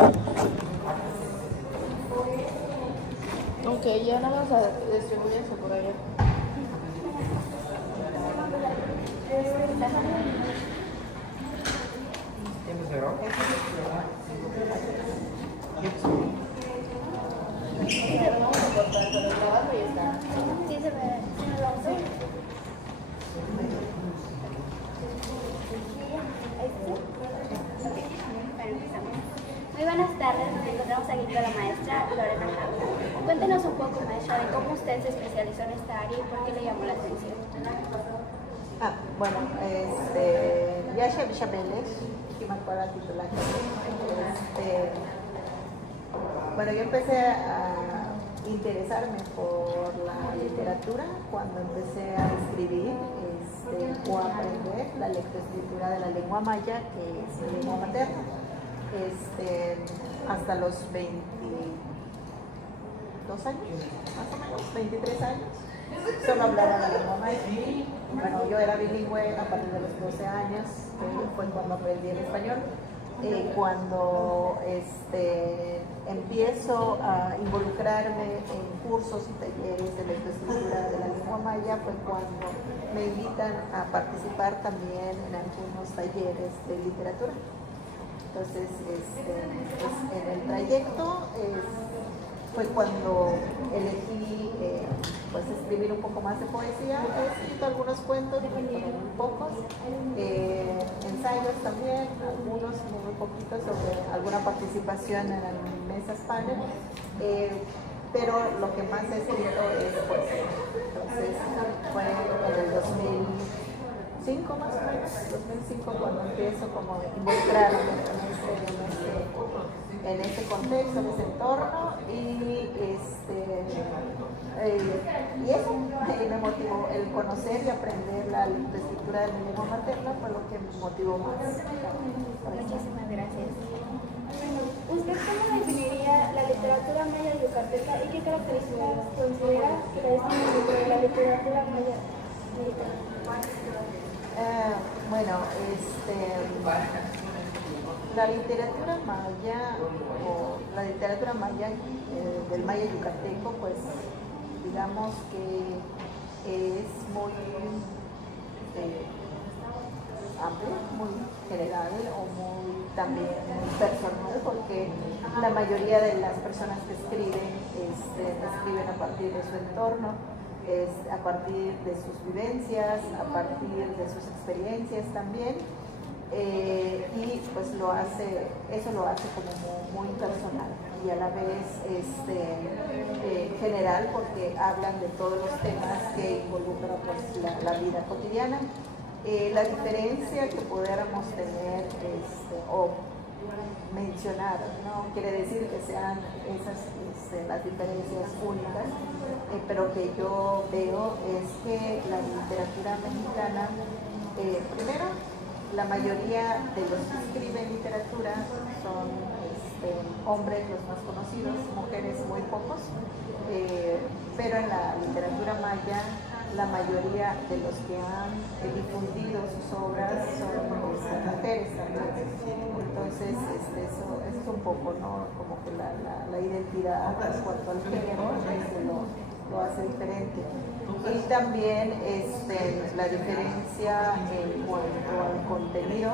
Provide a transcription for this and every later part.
Ok, ya nada más a distribuirse por allá. ¿Quién se grabó? Sí, le vamos a cortar con el trabajo y está. Sí, se ve. Sí, me lo vamos a ver. Muy buenas tardes, nos encontramos aquí con la maestra Lorena Jaula. Cuéntenos un poco, maestra, de cómo usted se especializó en esta área y por qué le llamó la atención. Bueno, Yasha Villamélez, que me acuerdo el titular. Bueno, yo empecé a interesarme por la literatura cuando empecé a escribir o a aprender la lectoescritura de la lengua maya, que es mi lengua materna, hasta los 22 años, más o menos, 23 años. Solo hablaba la lengua maya. Bueno, yo era bilingüe a partir de los 12 años, fue cuando aprendí el español. Cuando empiezo a involucrarme en cursos y talleres de lectoescritura de la lengua maya, fue cuando me invitan a participar también en algunos talleres de literatura. Entonces, en el trayecto fue cuando elegí escribir un poco más de poesía. He escrito algunos cuentos, pero muy pocos, ensayos también, algunos muy poquitos, sobre alguna participación en mesas panel, pero lo que más he escrito es poesía. Entonces fue en el 2005 más o menos, 2005 cuando empiezo como a involucrarme en ese contexto, en ese entorno, y eso me motivó. El conocer y aprender la escritura de mi lengua materna fue lo que me motivó más. Muchísimas gracias. ¿Usted cómo definiría la literatura maya yucateca y qué características considera que la distinguen de la literatura maya mexicana? La literatura maya del maya yucateco, pues digamos que es muy amplio, muy general o también muy personal, porque la mayoría de las personas que escriben a partir de su entorno, a partir de sus vivencias, a partir de sus experiencias también. Y pues eso lo hace como muy personal y a la vez general, porque hablan de todos los temas que involucran pues, la vida cotidiana. La diferencia que pudiéramos tener o mencionar no quiere decir que sean esas las diferencias únicas, pero que yo veo es que la literatura mexicana, primero, la mayoría de los que escriben literatura son hombres los más conocidos, mujeres muy pocos, pero en la literatura maya la mayoría de los que han difundido sus obras son mujeres también. Entonces eso es un poco, ¿no?, como que la identidad en cuanto al género lo hace diferente. Y también la diferencia en cuanto al contenido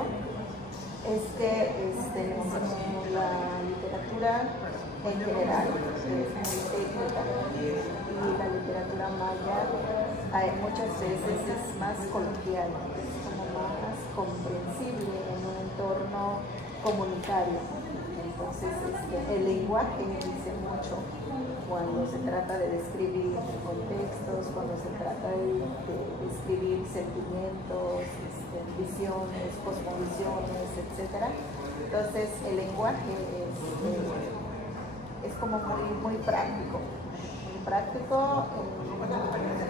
es que la literatura en general es muy técnica y la literatura maya muchas veces es más coloquial, es como más comprensible en un entorno comunitario. Entonces el lenguaje dice mucho cuando se trata de describir contextos, cuando se trata de describir sentimientos, visiones, cosmovisiones, etc. Entonces el lenguaje es como muy práctico.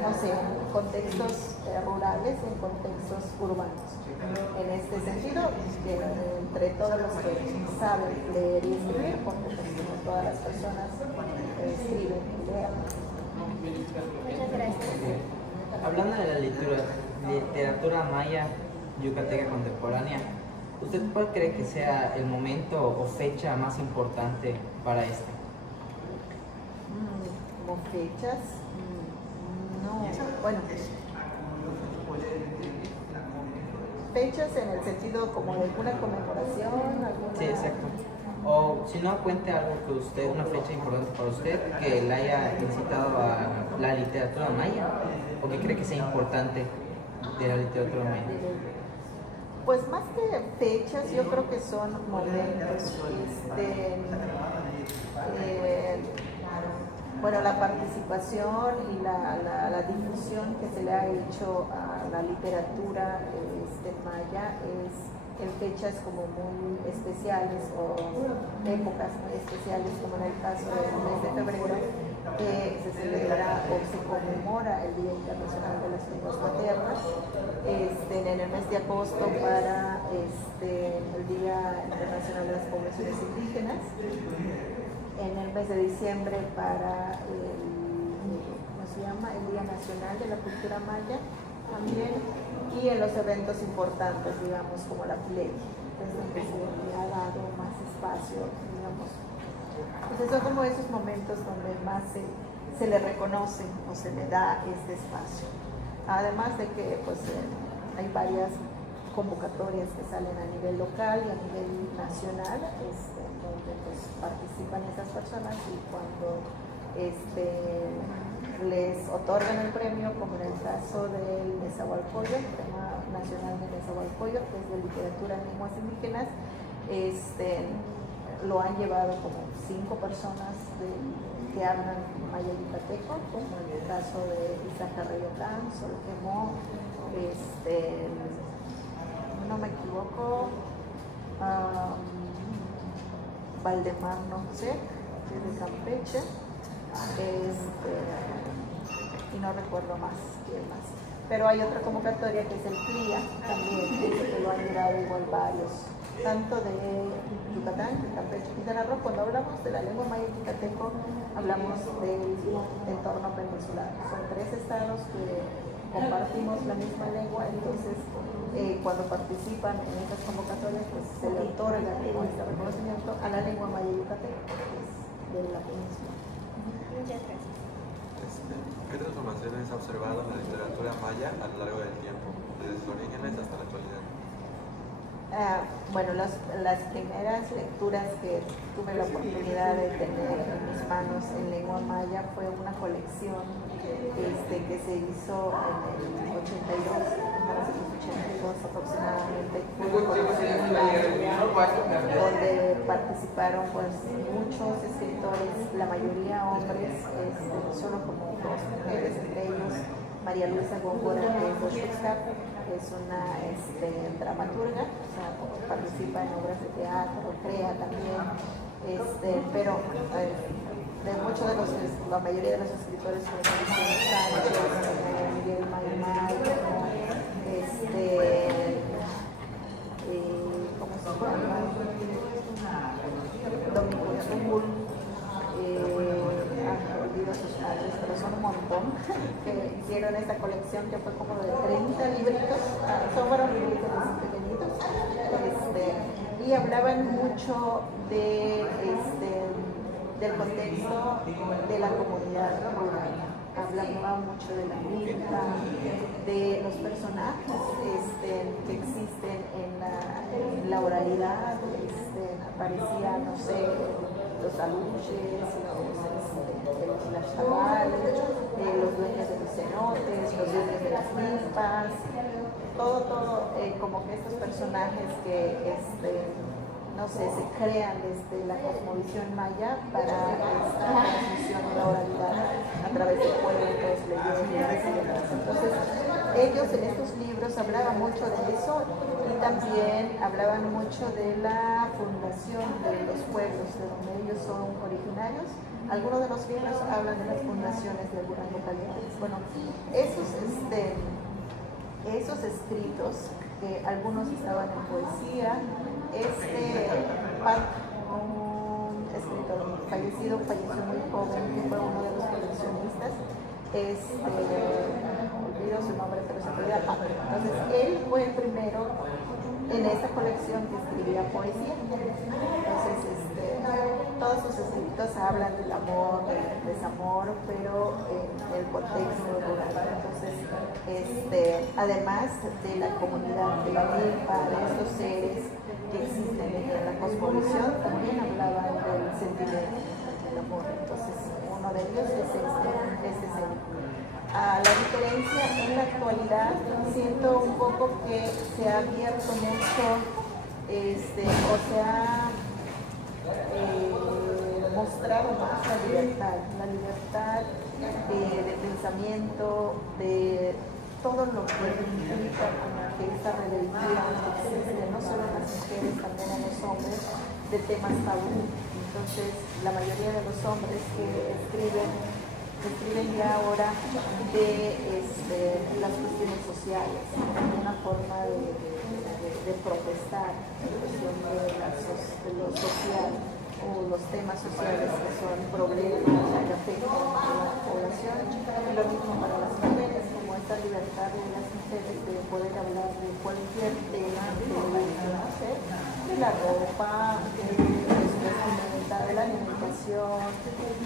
No sé, en contextos rurales, en contextos urbanos. En este sentido, entre todos los que saben leer y escribir, porque pues, no todas las personas escriben y leen. Muchas gracias. Hablando de la literatura maya yucateca contemporánea, ¿Usted cuál cree que sea el momento o fecha más importante para este? Como fechas, no, bueno, fechas en el sentido como de alguna conmemoración, alguna... Sí, exacto. O si no, cuente algo que usted, una fecha importante para usted, que le haya incitado a la literatura maya, o que cree que sea importante de la literatura maya. Pues más que fechas, yo creo que son momentos. Bueno, la participación y la difusión que se le ha hecho a la literatura maya es en fechas como muy especiales o épocas muy especiales, como en el caso del mes de febrero, que se celebra o se conmemora el Día Internacional de las Lenguas Maternas, en el mes de agosto para el Día Internacional de las Poblaciones Indígenas, en el mes de diciembre para ¿cómo se llama? El Día Nacional de la Cultura Maya también, y en los eventos importantes, digamos, como la PLEI, desde que se le ha dado más espacio, digamos. Entonces son como esos momentos donde más se le reconoce o se le da este espacio. Además de que pues, hay varias convocatorias que salen a nivel local y a nivel nacional, donde pues, participan esas personas, y cuando les otorgan el premio, como en el caso del Nezahualcóyotl, el Premio Nacional de Nezahualcóyotl, que es de literatura en lenguas indígenas, lo han llevado como 5 personas que hablan maya yucateco, como en el caso de Isaac Carrillo Blanc, Sol Quemó, no me equivoco, Valdemar Noche, que es de Campeche, y no recuerdo más, quién más. Pero hay otra convocatoria que es el PLIA, también, que lo han llevado igual varios, tanto de Yucatán, de Campeche y Quintana Roo. Cuando hablamos de la lengua maya yucateco, hablamos del entorno peninsular. Son 3 estados que compartimos la misma lengua, entonces cuando participan en estas convocatorias, pues se le otorga este reconocimiento a la lengua maya yucateco, que es de la península. Muchas gracias. ¿Qué transformaciones ha observado en la literatura maya a lo largo del tiempo, desde sus orígenes hasta la actualidad? Bueno, las primeras lecturas que tuve la oportunidad de tener en mis manos en lengua maya fue una colección que se hizo en el 82, 1982 aproximadamente, donde participaron pues muchos escritores, la mayoría hombres, solo como 2 mujeres, entre ellos María Luisa Góngora de Xochitl, que es una dramaturga, o sea, participa en obras de teatro, crea también, pero de muchos de la mayoría de los escritores como Vicente Sánchez, como Miguel Marimar, ¿cómo se llama? Domingo Zul, olvido sus nombres, pero son un montón, que hicieron esta colección que fue como de 30 libritos, fueron libritos así pequeñitos, y hablaban mucho del contexto de la comunidad rural. Hablaba mucho de la vida, de los personajes que existen en la oralidad, aparecían, no sé, los aluches, las chavales, los dueños de los cenotes, los dueños de las milpas, todo, como que estos personajes que, no sé, se crean desde la cosmovisión maya para esta transmisión de la oralidad a través de cuentos, leyendas y demás. Entonces, ellos en estos libros hablaban mucho de eso y también hablaban mucho de la fundación de los pueblos de donde ellos son originarios. Algunos de los libros hablan de las fundaciones de algunas localidades. Bueno, esos escritos, que algunos estaban en poesía, un escritor falleció muy joven, que fue uno de los coleccionistas, olvido su nombre, pero se apellida Paco. Entonces, él fue el primero en esta colección que escribía poesía. Entonces, todos sus escritos hablan del amor, del desamor, pero en el contexto rural. Entonces, además de la comunidad de la milpa, de estos seres que existen en la cosmovisión, también hablaban del sentimiento del amor. Entonces, uno de ellos es este ser. La diferencia en la actualidad, siento un poco que se ha abierto mucho, o se ha mostrado más la libertad de pensamiento, de todo lo que implica como que esta rebeldía que existe, no solo en las mujeres, también en los hombres, de temas tabú. Entonces, la mayoría de los hombres que escriben ya ahora de las cuestiones sociales, una forma de protestar en cuestión de lo social o los temas sociales que son problemas que afectan a la población. Y lo mismo para las mujeres, como esta libertad de las mujeres de poder hablar de cualquier tema de la ropa, de su vestimenta, de la alimentación,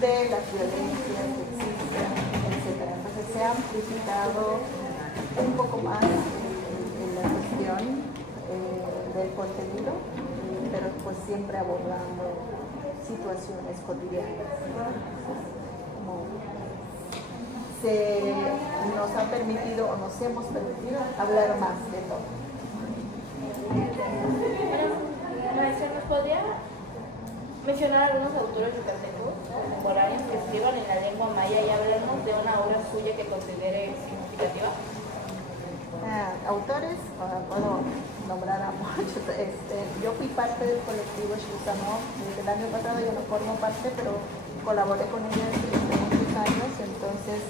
de las violencias que existen, etc. Entonces se ha amplificado un poco más en la cuestión del contenido, pero pues siempre abordando situaciones cotidianas. Nos ha permitido o nos hemos permitido hablar más de todo. Maestra, ¿nos podría mencionar algunos autores yucatecos contemporáneos que escriban en la lengua maya y hablarnos de una obra suya que considere significativa? Autores, puedo nombrar a muchos. Yo fui parte del colectivo Shusamo desde el año pasado. Yo no formo parte, pero colaboré con ellas durante muchos años. Entonces,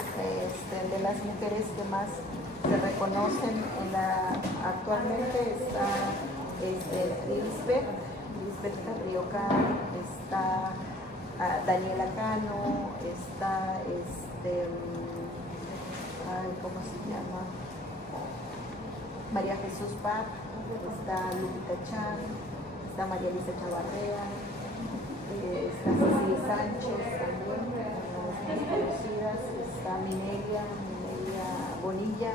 de las mujeres que más se reconocen actualmente está Lisbeth Carriocan, está Daniela Cano, está ¿cómo se llama? María Jesús Paz, está Lupita Chan, está María Elisa Chavarrea, está Cecilia Sánchez también, una de las más conocidas, está Minelia Bonilla,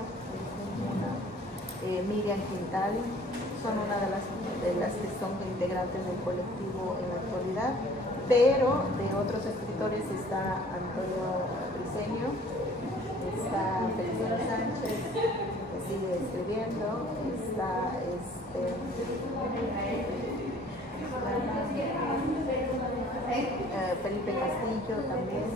Miriam Quintal, son una de las que son integrantes del colectivo en la actualidad, pero de otros escritores está Antonio Briceño, está Feliciano Sánchez, que sigue escribiendo, está Felipe Castillo también.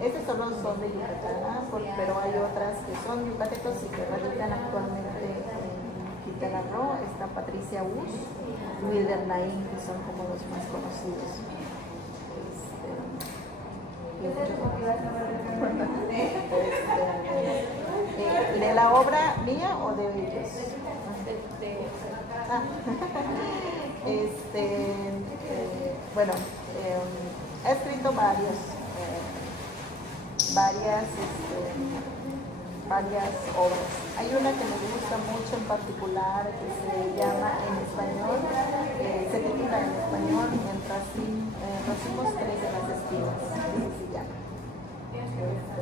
Estos solo son de Yucatán, pero hay otras que son yucatecos y que radican actualmente en Quintana Roo. Está Patricia Us, Wilder Naín, que son como los más conocidos. ¿De la obra mía o de ellos? Bueno, he escrito varias obras. Hay una que me gusta mucho en particular que se llama en español, se titula en español Racimos tres de las espinas, así se llama.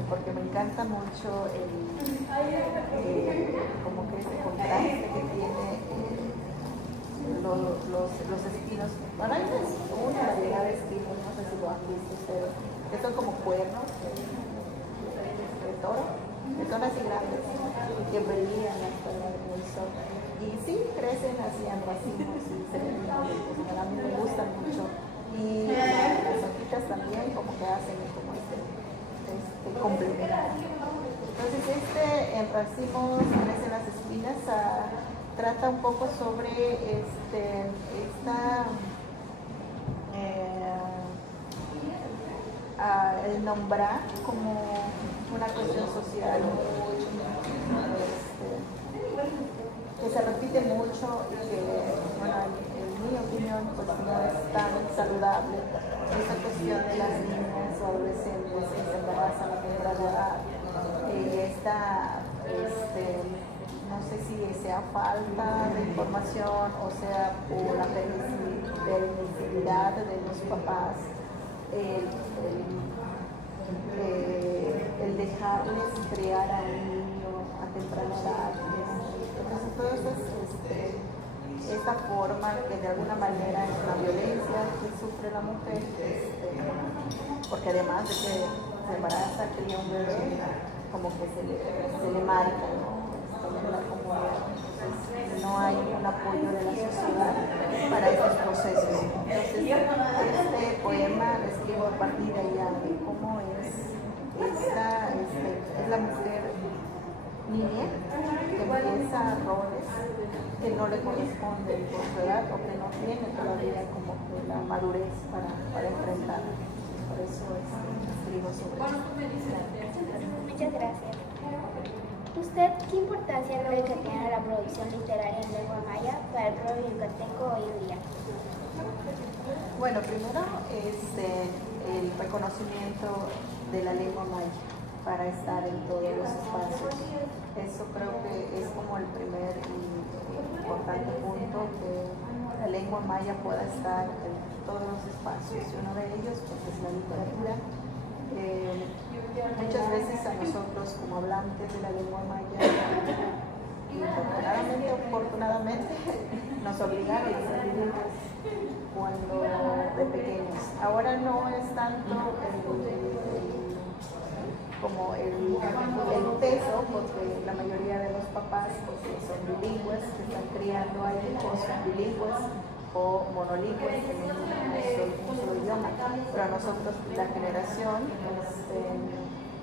Porque me encanta mucho como que este contraste que tiene los espinos. Bueno, hay una variedad de espinos, no sé si lo han visto ustedes, que son como cuernos de toro, que son así grandes, que brillan hasta el sol. Y sí, crecen así en racimos y se ven muy bonitos. A mí me gustan mucho. Y las hojitas también como que hacen como complemento. Entonces en Racimos crecen las espinas trata un poco sobre el nombrar como una cuestión social que se repite mucho y que, bueno, en mi opinión, pues no es tan saludable. Esta cuestión de las niñas o adolescentes que se embarazan a temprana edad, esta no sé si sea falta de información o sea por la permisividad de los papás, el dejarles crear a un niño a temprana edad. Entonces todo eso es esta forma que de alguna manera es la violencia que sufre la mujer, porque además de que se embaraza, cría un bebé, como que se le marca, ¿no? La comunidad. Entonces, no hay un apoyo de la sociedad para estos procesos. Entonces, este poema lo escribo a partir de allá, de cómo es la mujer niña que empieza roles que no le corresponden por su edad o que no tiene todavía como que la madurez para enfrentar. Por eso escribo sobre eso. Muchas gracias. ¿Usted qué importancia cree que tiene la producción literaria en lengua maya para el pueblo yucateco hoy en día? Bueno, primero es el reconocimiento de la lengua maya para estar en todos los espacios. Eso creo que es como el primer importante punto, que la lengua maya pueda estar en todos los espacios. Y uno de ellos pues, es la literatura. Muchas veces a nosotros como hablantes de la lengua maya, y afortunadamente nos obligaron a ser bilingües cuando de pequeños. Ahora no es tanto como el peso, porque la mayoría de los papás pues, son bilingües, que están criando a hijos bilingües o monolingües en un solo idioma. Pero a nosotros, la generación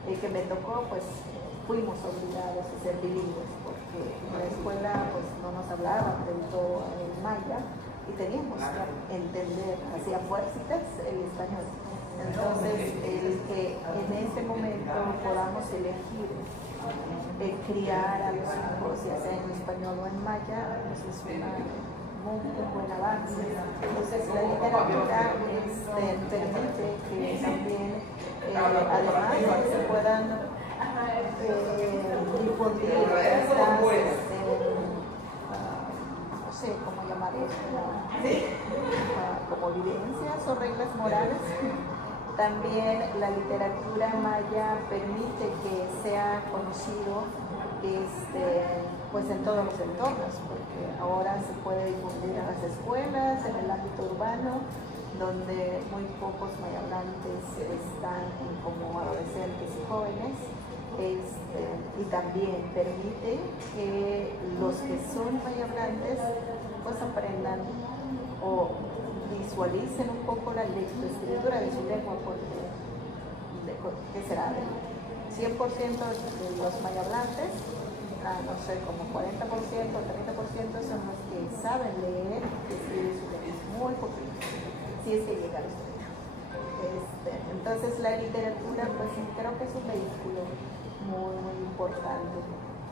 que me tocó, pues fuimos obligados a ser bilingües, porque en la escuela pues, no nos hablaban del todo en maya y teníamos que entender, hacía fuercitas el español. Entonces, el que en este momento podamos elegir criar a los hijos, ya sea en español o en maya, pues es un buen avance. Entonces, la literatura permite que también, además de que se puedan difundir estas, no sé cómo llamarlos, como evidencias o reglas morales. También la literatura maya permite que sea conocido pues en todos los entornos, porque ahora se puede difundir en las escuelas, en el ámbito urbano, donde muy pocos mayablantes están como adolescentes y jóvenes, y también permite que los que son mayablantes pues aprendan o visualicen un poco la lectoescritura de su lengua, porque ¿qué será? 100% de los mayablantes, no sé, como 40% o 30% son los que saben leer y escribir su lengua, muy poquito, si es que llega a los 30. Entonces la literatura pues creo que es un vehículo muy, muy importante,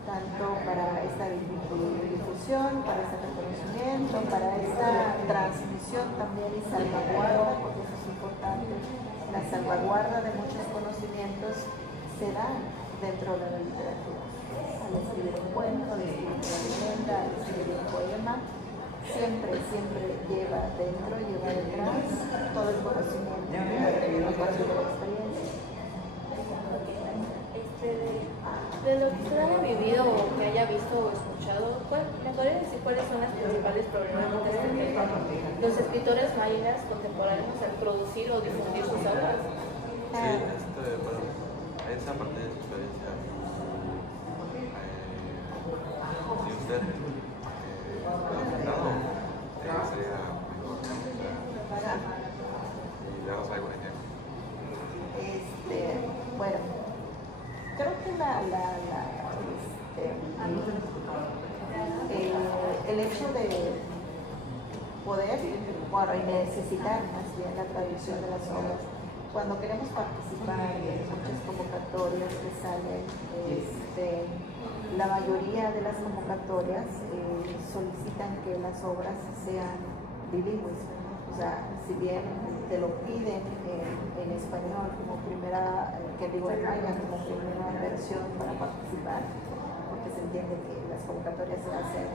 tanto para esta difusión, para este reconocimiento, para esta transmisión también y salvaguarda, porque eso es importante. La salvaguarda de muchos conocimientos se da dentro de la literatura. Al escribir un cuento, al escribir una leyenda, al escribir un poema, siempre lleva dentro, lleva detrás todo el conocimiento de la experiencia. De lo que usted haya vivido o que haya visto o escuchado, ¿me podría decir cuáles son las principales problemáticas que tienen los escritores mayas contemporáneos al producir o difundir sus obras? Sí, bueno, esa parte de su experiencia, si usted lo ha afectado, sería mejor. Y damos algún ejemplo. Bueno, creo que el hecho de poder, bueno, y necesitar más bien la traducción de las obras, cuando queremos participar en muchas convocatorias que salen, la mayoría de las convocatorias solicitan que las obras sean bilingües. O sea, si bien te lo piden en español como primera, que digo en maya como primera versión para participar, entiende que las convocatorias se hacen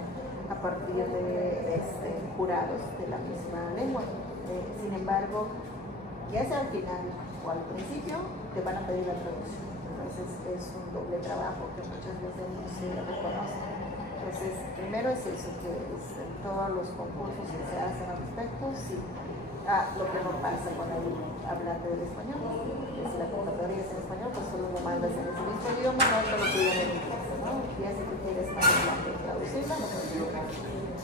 a partir de jurados de la misma lengua. Sin embargo, ya sea al final o al principio, te van a pedir la traducción. Entonces es un doble trabajo que muchas veces no se reconoce. Entonces, primero es eso, que todos los concursos que se hacen al respecto, sí. Lo que no pasa con el hablante del español, que si la convocatoria es en español, pues solo lo mandas en ese mismo idioma, no te lo piden en inglés, ¿no? Ya si tú quieres traducirla, lo puedes hacer.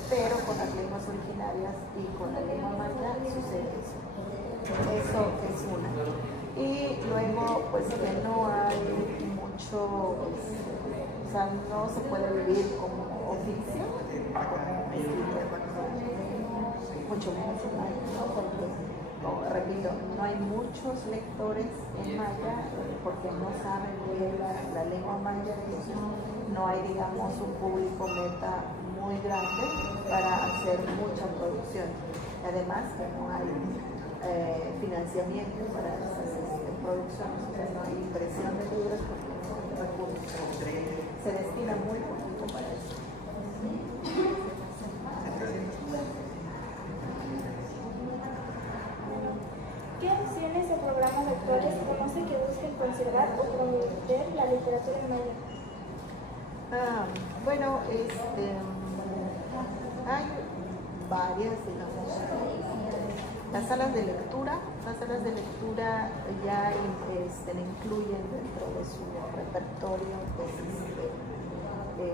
Pero con las lenguas originarias y con la lengua maya sucede eso. Eso es una. Y luego, pues que no hay mucho, o sea, no se puede vivir como oficio, mucho menos en maya, ¿no? Porque, repito, no hay muchos lectores en maya porque no saben leer la lengua maya, entonces no hay, digamos, un público meta muy grande para hacer mucha producción. Además, que no hay financiamiento para esas producciones, o sea, no hay impresión de libros porque no hay recursos. Se destina muy poquito para eso. ¿Qué acciones o programas actuales conoce que busquen conservar o promover la literatura en maya? Bueno, hay varias, digamos, las salas de lectura ya incluyen dentro de su repertorio pues,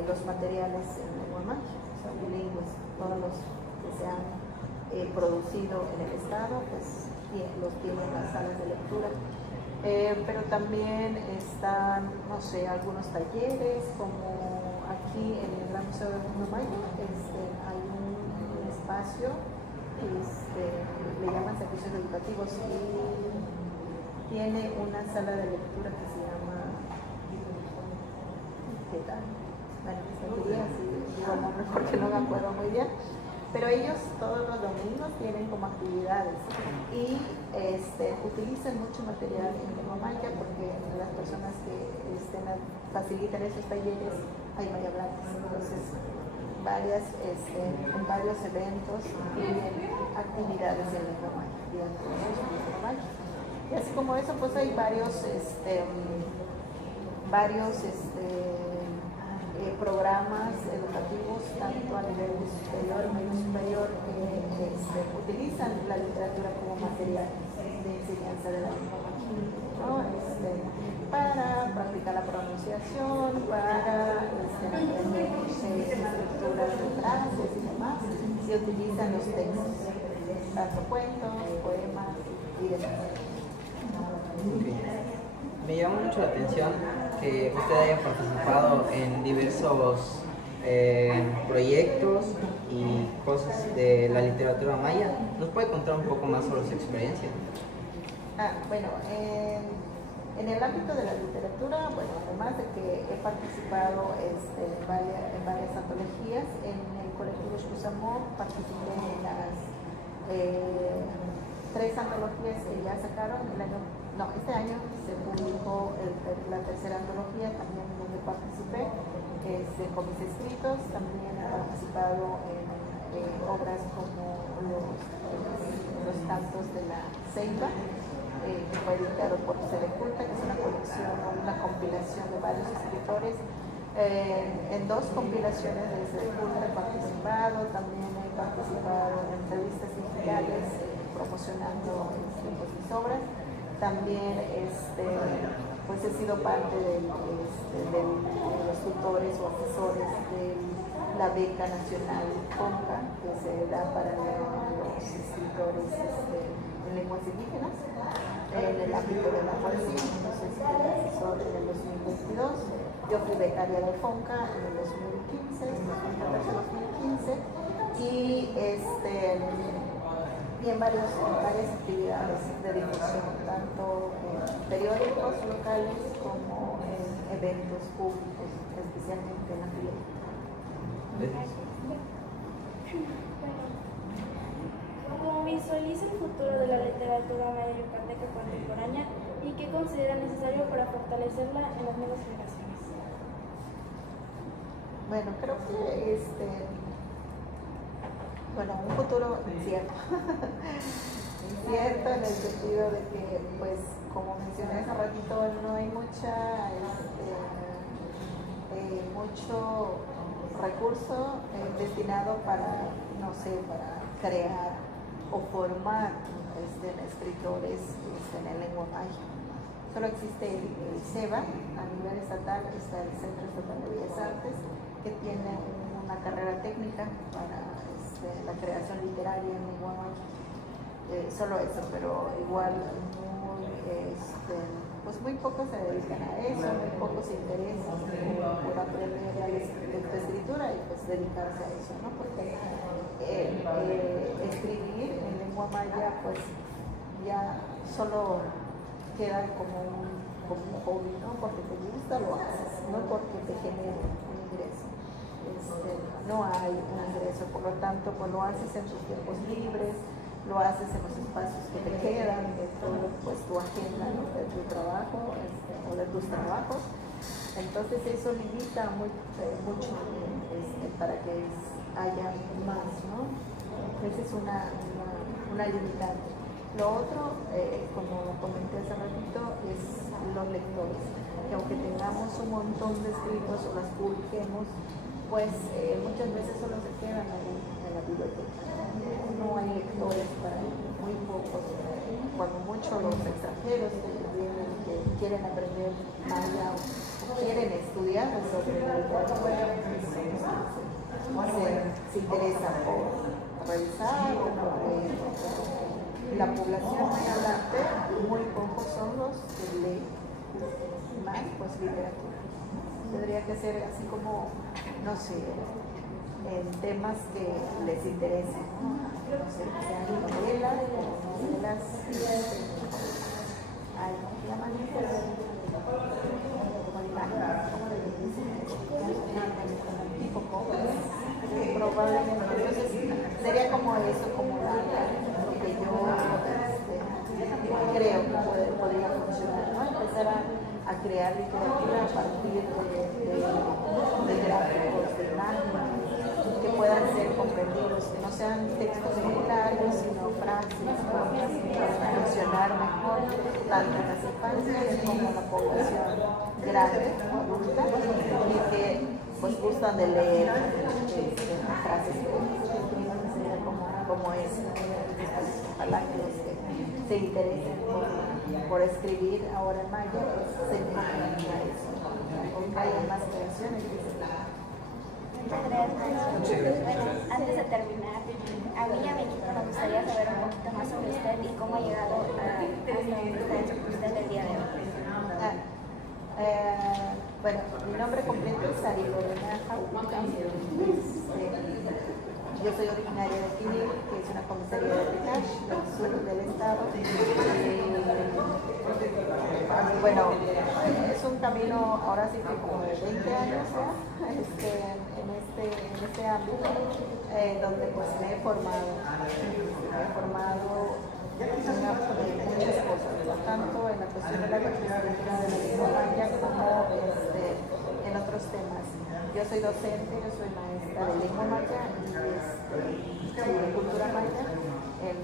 los materiales en lengua maya, o sea, bilingües, todos los que se han producido en el estado, pues los tienen las salas de lectura. Pero también están, no sé, algunos talleres, como aquí en el Gran Museo del Mundo Maya, hay un espacio que le llaman servicios educativos y tiene una sala de lectura que se llama, ¿qué tal? Bueno, si digo el nombre porque no me acuerdo muy bien. Pero ellos todos los domingos tienen como actividades y utilizan mucho material en lengua maya porque las personas que facilitan esos talleres hay maya hablantes. Entonces, en varios eventos tienen actividades en lengua maya. Y así como eso, pues hay varios programas educativos, tanto a nivel superior y medio superior, que utilizan la literatura como material de enseñanza de la lengua maya, ¿no? Para practicar la pronunciación, para aprender estructuras de frases y demás, se utilizan los textos, tanto cuentos, poemas y demás. Me llama mucho la atención que usted haya participado en diversos proyectos y cosas de la literatura maya. ¿Nos puede contar un poco más sobre su experiencia? Bueno, en el ámbito de la literatura, bueno, además de que he participado en varias antologías, en el colectivo Xcusamor participé en las 3 antologías que ya sacaron este año se publicó la tercera antología, también donde participé, con mis escritos. También he participado en obras como los cantos de la Ceiba, que fue editado por Sedeculta, que es una colección, una compilación de varios escritores. En 2 compilaciones de Sedeculta he participado, también he participado en revistas digitales promocionando mis obras. También pues he sido parte de los tutores o asesores de la beca nacional FONCA, que se da para los escritores en lenguas indígenas en el ámbito de la poesía. Entonces fui asesor en el 2022, yo fui becaria de FONCA en el 2015 y en varias actividades de difusión, tanto en periódicos locales como en eventos públicos, especialmente en la FIEP. ¿Cómo visualiza el futuro de la literatura maya yucateca contemporánea y qué considera necesario para fortalecerla en las nuevas generaciones? Bueno, creo que bueno, un futuro incierto. Incierto en el sentido de que, pues, como mencioné hace ratito, no hay mucho recurso destinado para, no sé, para crear o formar escritores en lengua maya. Solo existe el CEBA, a nivel estatal está el Centro Estatal de Bellas Artes, que tiene una carrera técnica para la creación literaria en lengua maya. Solo eso, pero igual pues muy pocos se dedican a eso, muy pocos se interesan por aprender la escritura y pues dedicarse a eso, ¿no? Porque escribir en lengua maya pues ya solo queda como un hobby, ¿no? Porque te gusta, lo haces, no porque te genere un ingreso. No hay un ingreso, por lo tanto, pues lo haces en tus tiempos libres, lo haces en los espacios que te quedan de todo, pues, tu agenda, ¿no? De tu trabajo o de tus trabajos. Entonces eso limita mucho para que haya más, ¿no? Esa es una limitante. Lo otro, como comenté hace ratito, es los lectores, que aunque tengamos un montón de escritos o las publiquemos, pues muchas veces solo se quedan ahí en la biblioteca. No hay lectores para muy pocos, cuando mucho los extranjeros que quieren aprender maya o quieren estudiar sobre la literatura, se interesan por revisar. La población hablante, muy pocos son los que leen más pues literatura. Tendría que ser así como, no sé, en temas que les interesen, ¿no? No sé, que sean novelas, ay, ¿cómo se llaman? Tipo covers, probablemente. Entonces, sería como eso, como lo que yo creo que podría funcionar, ¿no? Empezar a crear literatura a partir de gráficos, de imágenes, que puedan ser comprendidos, que no sean textos muy largos, sino frases para funcionar mejor tanto en las infancias como en la población grande o adulta, y que pues gustan de leer frases como esa. Ojalá que los que se interesen por escribir ahora en maya, pues se enfoquen a eso, o que haya más creaciones. Muchas gracias. Bueno, antes de terminar, a mí y a mi equipo nos gustaría saber un poquito más sobre usted y cómo ha llegado a usted el día de hoy. Bueno, mi nombre completo es Ari Lorena Jauja. Yo soy originaria de Quinil, que es una comisaría de Tecash, del sur del estado. Bueno, es un camino ahora sí que como de 20 años ya, en este ámbito, donde pues me he formado en muchas cosas, tanto en la cuestión de la escritura de la lengua maya como en otros temas. Yo soy docente, yo soy maestra de lengua maya y de cultura maya en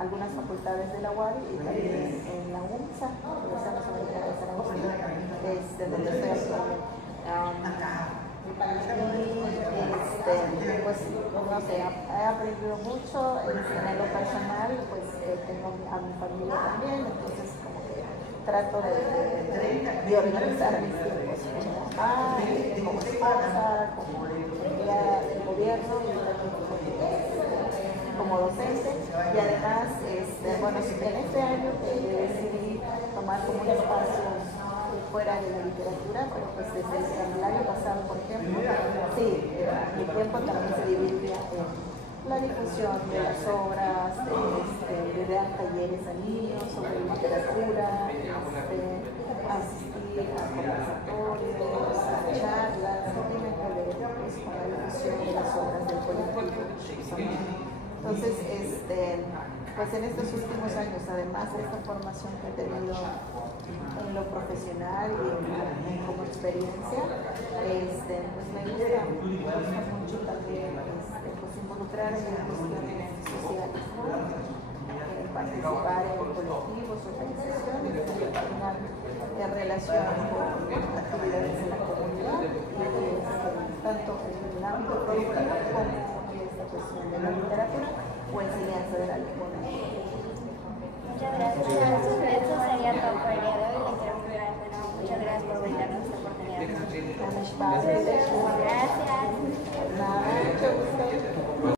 algunas facultades de la UADY y también en la UNSA, Universidad Nacional de San Agustín, de donde estoy actualmente. Pues no sé, he aprendido mucho en lo personal, pues tengo a mi familia también, entonces como que trato de organizar mis tiempos como mamá, como esposa, como empleada del gobierno y como docente. Y además, bueno, en este año decidí tomar como un espacio fuera de la literatura, pero pues desde el año pasado, por ejemplo, sí, mi tiempo también se dividía en la difusión de las obras, de dar talleres a niños sobre literatura, asistir a conversatorios, a charlas, que tienen que ver pues, con la difusión de las obras del colectivo. Entonces, pues en estos últimos años, además de esta formación que he tenido en lo profesional y como experiencia, pues me gusta mucho también pues involucrar en las cuestiones sociales, ¿no? Participar en colectivos, organizaciones, en relación con actividades en la comunidad, tanto en el ámbito productivo como en esta cuestión de la literatura o enseñanza de la lengua. Muchas gracias. Eso sería todo por el día de hoy. Le quiero pedir, bueno, muchas gracias por brindarnos esta oportunidad. Gracias.